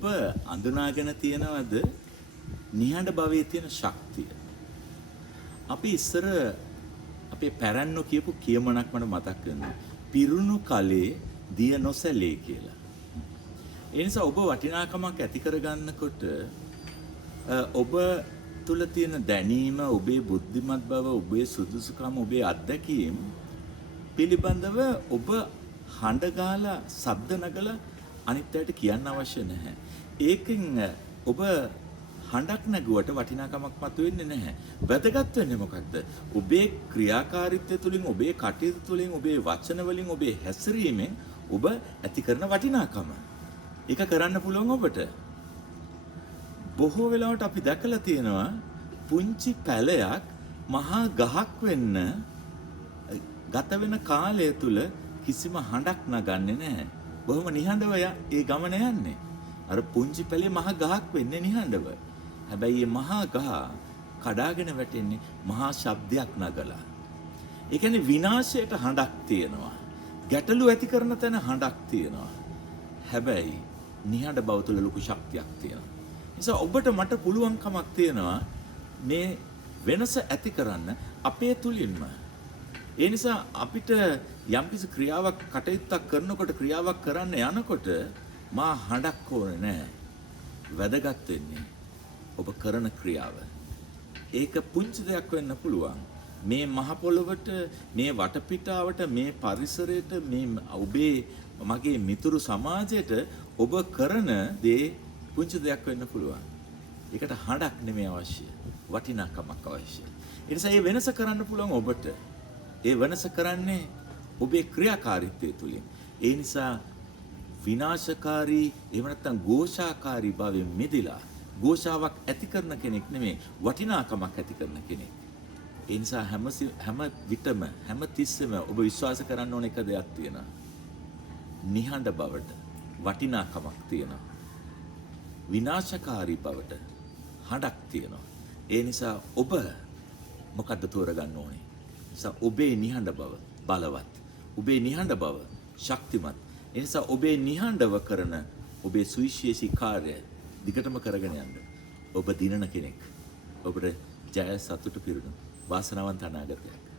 ඔබ අඳුනාගෙන තියනවද නිහඬ භවයේ තියෙන ශක්තිය? අපි ඉස්සර අපේ පැරණියෝ කියපු කියමනක් මට මතක් වෙනවා. පිරුණු කලේ දිය නොසැලේ කියලා. ඒ නිසා ඔබ වටිනාකමක් ඇති කරගන්නකොට ඔබ තුල තියෙන දැනීම, ඔබේ බුද්ධිමත් බව, ඔබේ සුදුසුකම, ඔබේ අත්දැකීම් පිළිබඳව ඔබ හඬ ගාලා, ශබ්ද නගලා අනිත් අයට කියන්න අවශ්‍ය නැහැ. ඒකෙන් ඔබ හඬක් නැගුවට වටිනාකමක් මතුවෙන්නේ නැහැ. වැදගත් වෙන්නේ මොකද්ද? ඔබේ ක්‍රියාකාරීත්වය තුළින්, ඔබේ කටයුතු තුළින්, ඔබේ වචන වලින්, ඔබේ හැසිරීමෙන් ඔබ ඇති කරන වටිනාකම. ඒක කරන්න පුළුවන් ඔබට. බොහෝ වෙලාවට අපි දැකලා තියෙනවා පුංචි පැලයක් මහා ගහක් වෙන්න ගත වෙන කාලය තුල කිසිම හඬක් නගන්නේ නැහැ. බොහොම නිහඬව ඒ ගමන යන්නේ. අර පුංචි පැලේ මහා ගහක් වෙන්නේ නිහඬව. හැබැයි මේ මහා ගහ කඩාගෙන වැටෙන්නේ මහා ශබ්දයක් නගලා. ඒ කියන්නේ විනාශයට හඬක් තියෙනවා. ගැටලු ඇති කරන තැන හඬක් තියෙනවා. හැබැයි නිහඬ බව තුළ ලොකු ශක්තියක් තියෙනවා. නිසා ඔබට මට පුළුවන්කමක් තියෙනවා මේ වෙනස ඇති කරන්න අපේ තුලින්ම. ඒ නිසා අපිට යම්කිසි ක්‍රියාවක්, කටයුත්තක් කරනකොට, ක්‍රියාවක් කරන්න යනකොට මා හඬක් ඕනේ නැහැ. වැදගත් වෙන්නේ ඔබ කරන ක්‍රියාව. ඒක පුංචි දෙයක් වෙන්න පුළුවන්. මේ මහ පොළොවට, මේ වටපිටාවට, මේ පරිසරයට, මේ ඔබේ මගේ මිතුරු සමාජයට ඔබ කරන දේ පුංචි දෙයක් වෙන්න පුළුවන්. ඒකට හඬක් නෙමෙයි අවශ්‍ය. වටිනාකමක් අවශ්‍යයි. ඒ නිසා මේ වෙනස කරන්න පුළුවන් ඔබට. ඒ වෙනස කරන්නේ ඔබේ ක්‍රියාකාරීත්වය තුළින්. ඒ නිසා විනාශකාරී, එහෙම නැත්නම් ഘോഷාකාරී භාවයෙන් මිදලා ഘോഷාවක් ඇති කරන කෙනෙක් නෙමෙයි, වටිනාකමක් ඇති කරන කෙනෙක්. ඒ නිසා හැම විටම, හැම තිස්සෙම ඔබ විශ්වාස කරන්න ඕන එක දෙයක් තියෙනවා. නිහඬ බවට වටිනාකමක් තියෙනවා. විනාශකාරී බවට හඬක් තියෙනවා. ඒ නිසා ඔබ මොකද්ද තෝරගන්න ඕනේ? නිසා ඔබේ නිහඬ බව බලවත්. ඔබේ නිහඬ බව ශක්තිමත්. ඒ නිසා ඔබේ නිහඬව කරන ඔබේ සුවිශේෂී කාර්යය දිගටම කරගෙන යන්න. ඔබ දිනන කෙනෙක්. ඔබට ජය, සතුට, පිරුණු වාසනාවන්ත අනාගතයක්.